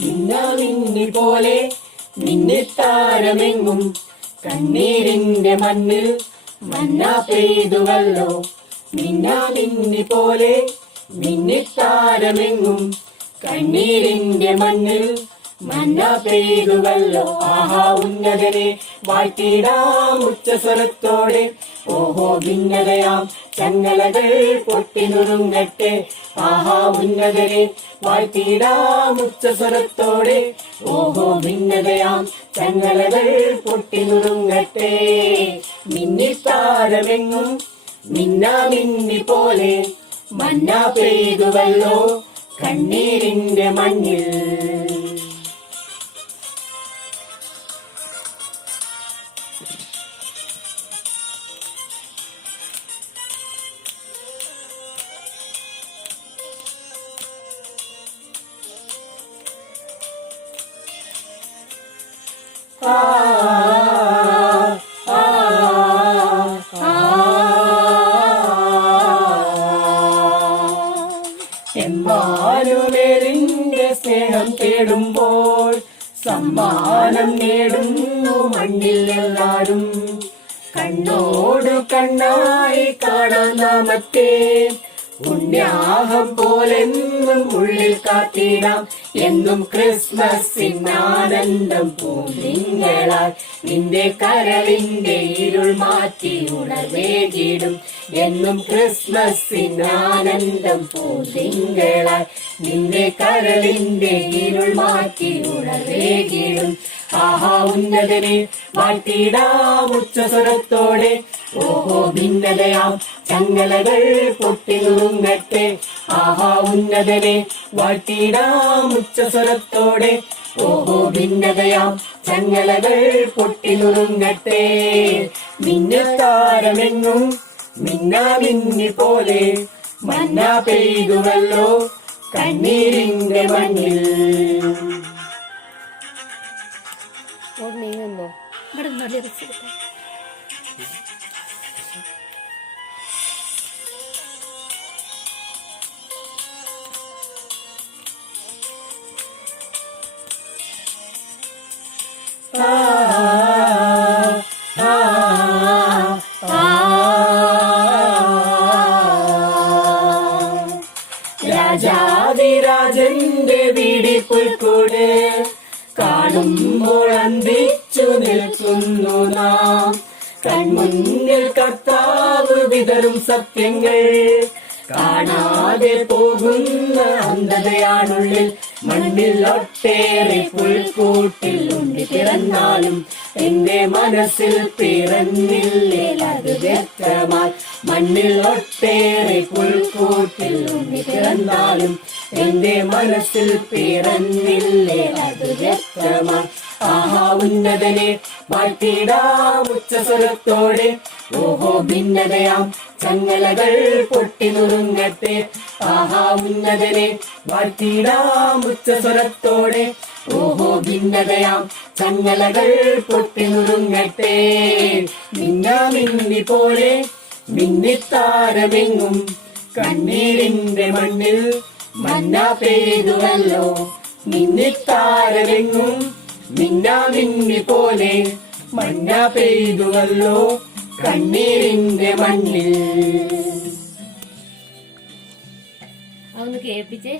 മിന്നാമിന്നി പോലെ മിന്നിത്താരമെങ്ങും കണ്ണീരിന്റെ മണ്ണിൽ മന്ന പെയ്തുവല്ലോ. മിന്നാമിന്നി പോലെ മിന്നിത്താരമെങ്ങും കണ്ണീരിന്റെ മണ്ണിൽ മന്ന പെയ്തുവല്ലോ. ആഹാ ഉന്നതനെ വാഴ്ത്തിടാം ഉച്ചസ്വരത്തോടെ. ഓഹോ ഭിന്നതയാം ചങ്ങലകൾ പൊട്ടിനുറുങ്ങട്ടെ. ആഹാ ഉന്നതനെ വാഴ്ത്തിടാം ഉച്ചസ്വരത്തോടെ. ഓഹോ ഭിന്നതയാം ചങ്ങലകൾ പൊട്ടിനുറുങ്ങട്ടെ. മിന്നിത്താരമെങ്ങും മിന്നാമിന്നി പോലെ മന്ന പെയ്തുവല്ലോ കണ്ണീരിന്റെ മണ്ണിൽ. എമ്മാനുവേലിന്റെ സ്നേഹം തേടുമ്പോൾ സമ്മാനം നേടുന്നു മണ്ണിൽ എല്ലാരും. കണ്ണോട് കണ്ണായി കാണാൻ നാമത്തെ പുണ്യാഹം പോലെന്നും ഉള്ളിൽ കാത്തിടാം. എന്നും ക്രിസ്മസിനാനന്ദം പൂന്തിങ്കളാൽ നിന്റെ കരളിന്റെ ഇരുൾ മാറ്റി ഉണർവേകിടും. എന്നും ക്രിസ്മസിനാനന്ദം പൂന്തിങ്കളാൽ നിന്റെ കരളിന്റെ ഇരുൾ മാറ്റി ഉണർവേകിടും. ആഹാ ഉന്നതനെ വാഴ്ത്തിടാം ഉച്ചസ്വരത്തോടെ. ഓഹോ ഭിന്നതയാം ചങ്ങലകൾ പൊട്ടിനുറുങ്ങട്ടെ. ആഹാ ഉന്നതനെ വാഴ്ത്തിടാം ഉച്ചസ്വരത്തോടെ. ഓഹോ ഭിന്നതയാം ചങ്ങലകൾ പൊട്ടിനുറുങ്ങട്ടെ. മിന്നത്താരമെങ്ങും മിന്നാമിന്നി പോലെ മന്ന പെയ്തുവല്ലോ കണ്ണീരിന്റെ മണ്ണിൽ. രാജാതിരാജന്റെ വീടിപ്പുൽക്കൂട് കാണുമ്പോൾ അന്തിച്ചു നിൽക്കുന്നു നാം. കൺമുന്നിൽ കർത്താവ് വിതറും സത്യങ്ങൾ കാണാതെ പോകുന്ന അന്ധതയാണുള്ളിൽ. മണ്ണിൽ ഒട്ടേറെ പുൽക്കൂട്ടിൽ ഉണ്ടി പിറന്നാലും എന്റെ മനസ്സിൽ പിറന്നില്ലേ അത് വ്യക്തമായി. മണ്ണിൽ ഒട്ടേറെ പുൽക്കൂട്ടിൽ ഉണ്ടി പിറന്നാലും എന്റെ മനസ്സിൽ പിറന്നില്ലേ അത് വ്യക്തമായി. ആഹാ ഉന്നതനെ വാഴ്ത്തിടാം ഉച്ചസ്വരത്തോടെ. ഓഹോ ഭിന്നതയാം ചങ്ങലകൾ പൊട്ടിനുറുങ്ങട്ടെ. ആഹാ ഉന്നതനെ വാഴ്ത്തിടാം ഉച്ചസ്വരത്തോടെ. ഓഹോ ഭിന്നതയാം ചങ്ങലകൾ പൊട്ടിനുറുങ്ങട്ടെ. മിന്നാമിന്നി പോലെ മിന്നിത്താരമെങ്ങും കണ്ണീരിന്റെ മണ്ണിൽ മന്ന പെയ്തുവല്ലോ. മിന്നിത്താരമെങ്ങും മിന്നാമിന്നി പോലെ മന്ന പെയ്തുവല്ലോ കണ്ണീരിന്റെ മണ്ണിൽ. അതൊന്ന് കേൾപ്പിച്ചേ.